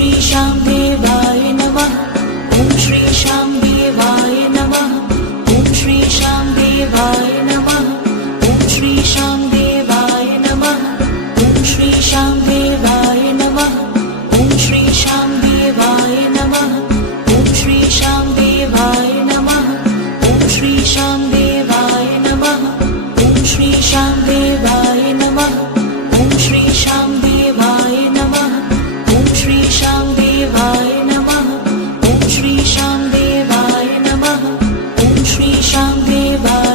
श्री शाम देवाय नमः। ॐ श्री शाम देवाय नमः। ॐ श्री शाम देवाय नमः। ॐ श्री शाम देवाय नमः। ॐ श्री शाम देवाय नमः। ॐ श्री शाम देवाय नमः। ॐ श्री शाम देवाय नमः। ॐ श्री शाम देवाय नमः। ॐ श्री शाम देवाय नमः। ॐ श्री शाम देवाय नमः। ॐ श्री शाम देवाय नमः। ॐ श्री शाम देवाय नमः। ॐ श्री शाम देवाय